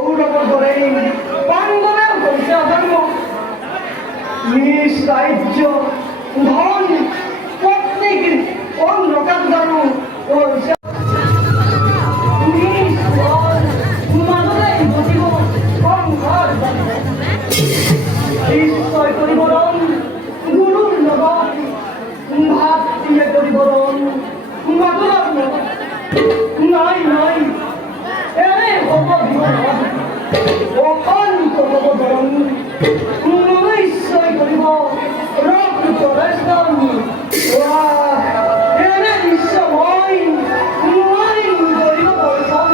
গৌরব করে পাণ্ডবের বংশধর্ম নিজ রাজ্য ধন প্রত্যেক অন্য কাজদারু ও নিশ্চয় করিবরণ গুরুর লগত ভাত দিয়ে করিবরণ মাদুরার নাই নাই এরে হব অকান্ত হবরণ নিশ্চয় করিব রক্ত রেস্তন এরে নিশ্চয় মই করিব বর্ষণ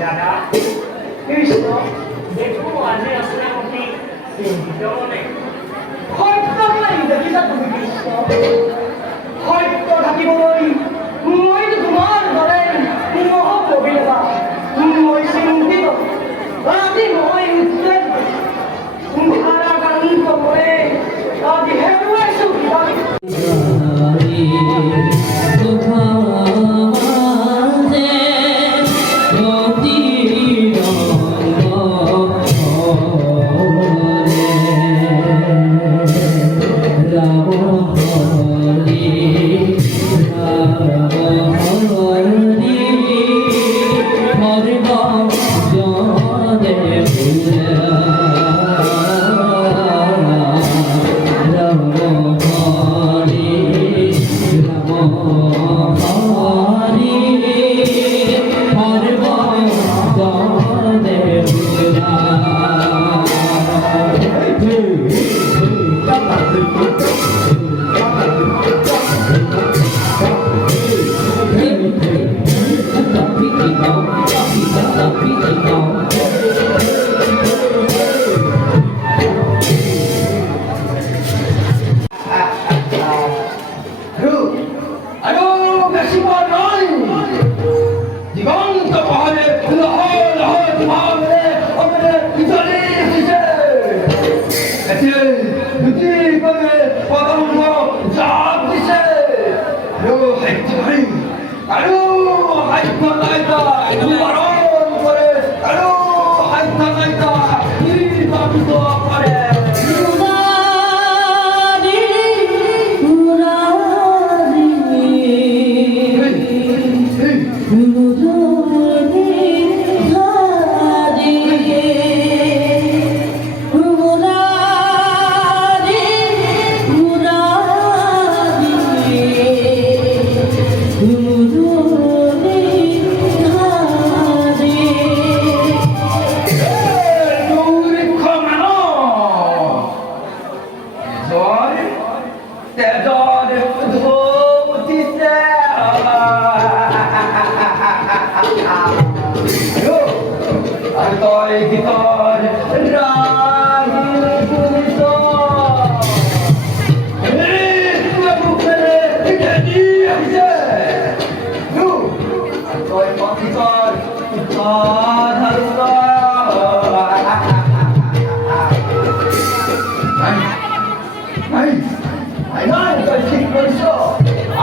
দাদা কৃষ্ণ দেখো আজি আপোনাৰ প্ৰতি চিন্তিত মনে সত্য নাই দেখিছা তুমি কৃষ্ণ সত্য থাকিবলৈ মইতো তোমাৰ দৰে মহাকবিতা মই চিন্তিত আজি মই উদ্বেগ ভাৰাক্ৰান্ত মনে আজি হেৰুৱাইছো কিবা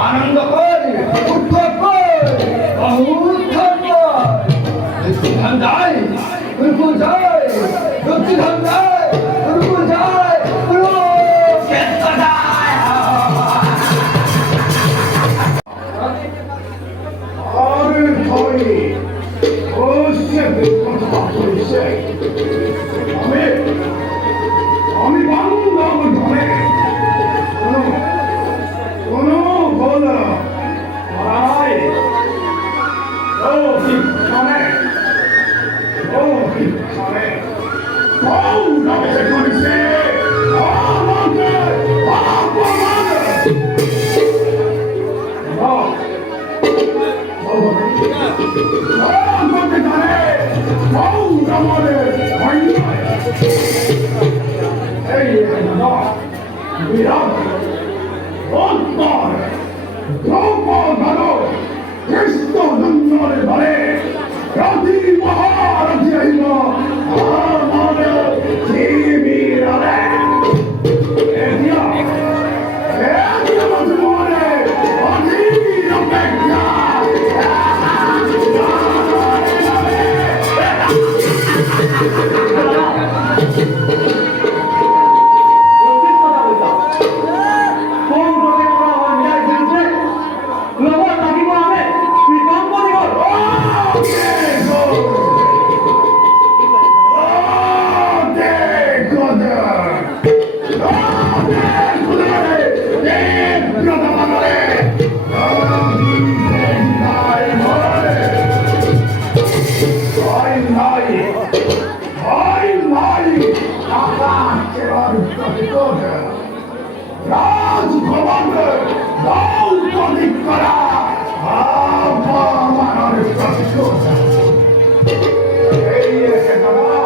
আনন্দ কর উৎসব কর বহুত ধান যায় উর্বর যায় রক্তি ধান যায় উর্বর যায় কেতা যায় আরে ভাই ও সে কথা কইছে আমি বাংলা ধরে কোনো বল আয় ও কি মানে ও কি মানে ও নবে সে কইছে আমাকে Cristo non vuole valere, Rati Maharati Aino, Amore, Simirale, e Dio, Matrimonio, রাজভবনে দৌতলিক করা আমার প্রতিশোধ এই এসে দাদা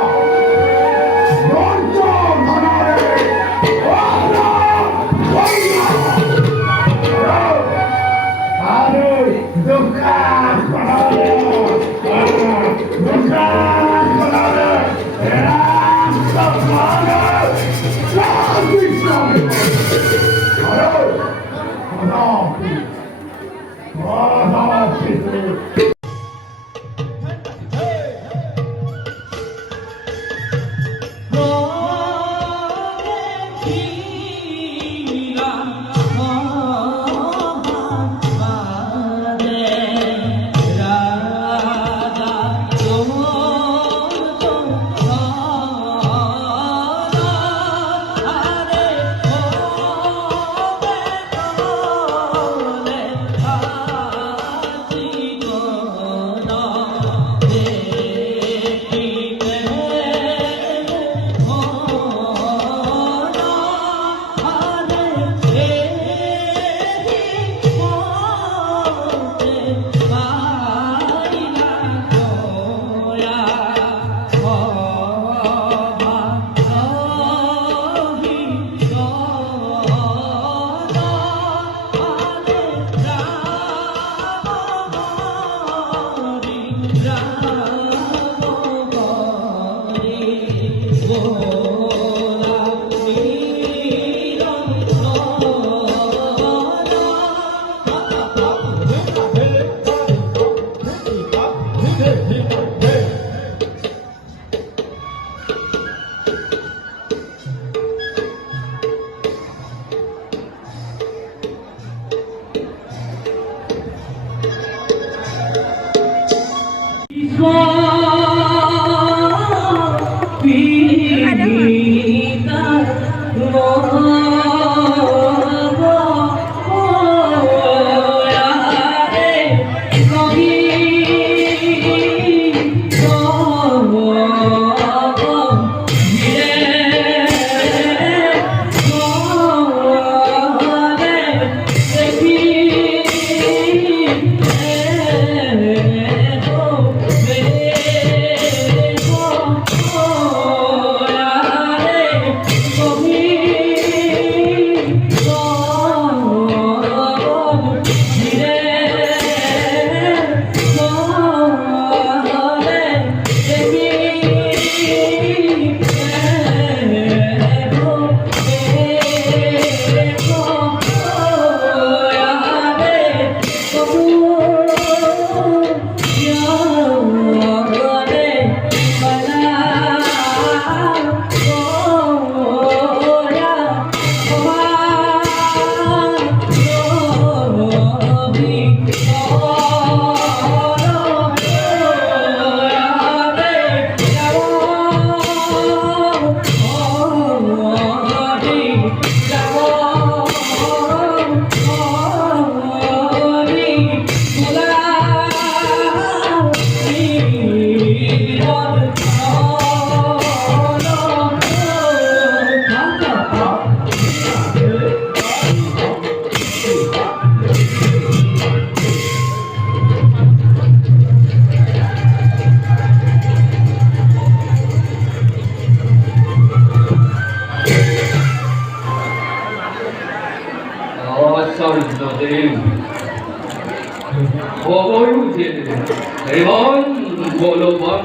বলবান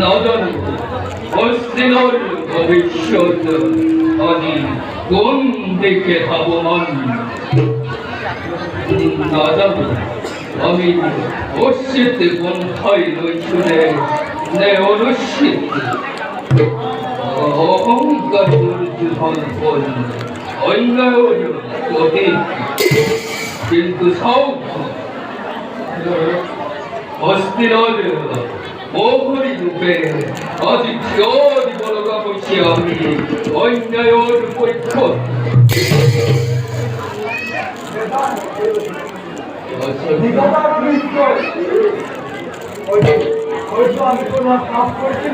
নদন অস্থির ভবিষ্যৎ আদি কোন দিকে ধাবমান দাদা আমি অশ্বিত পন্থায় নই শুনে নে অনুষ্ঠিত অহংকার দুর্যোধন অন্যায় অতীত কিন্তু সব অস্থির মোহরি রূপে আজি ক্ষয় বলগা বসি আমি অন্যায়ের পক্ষ আমি কোনো কাজ করছি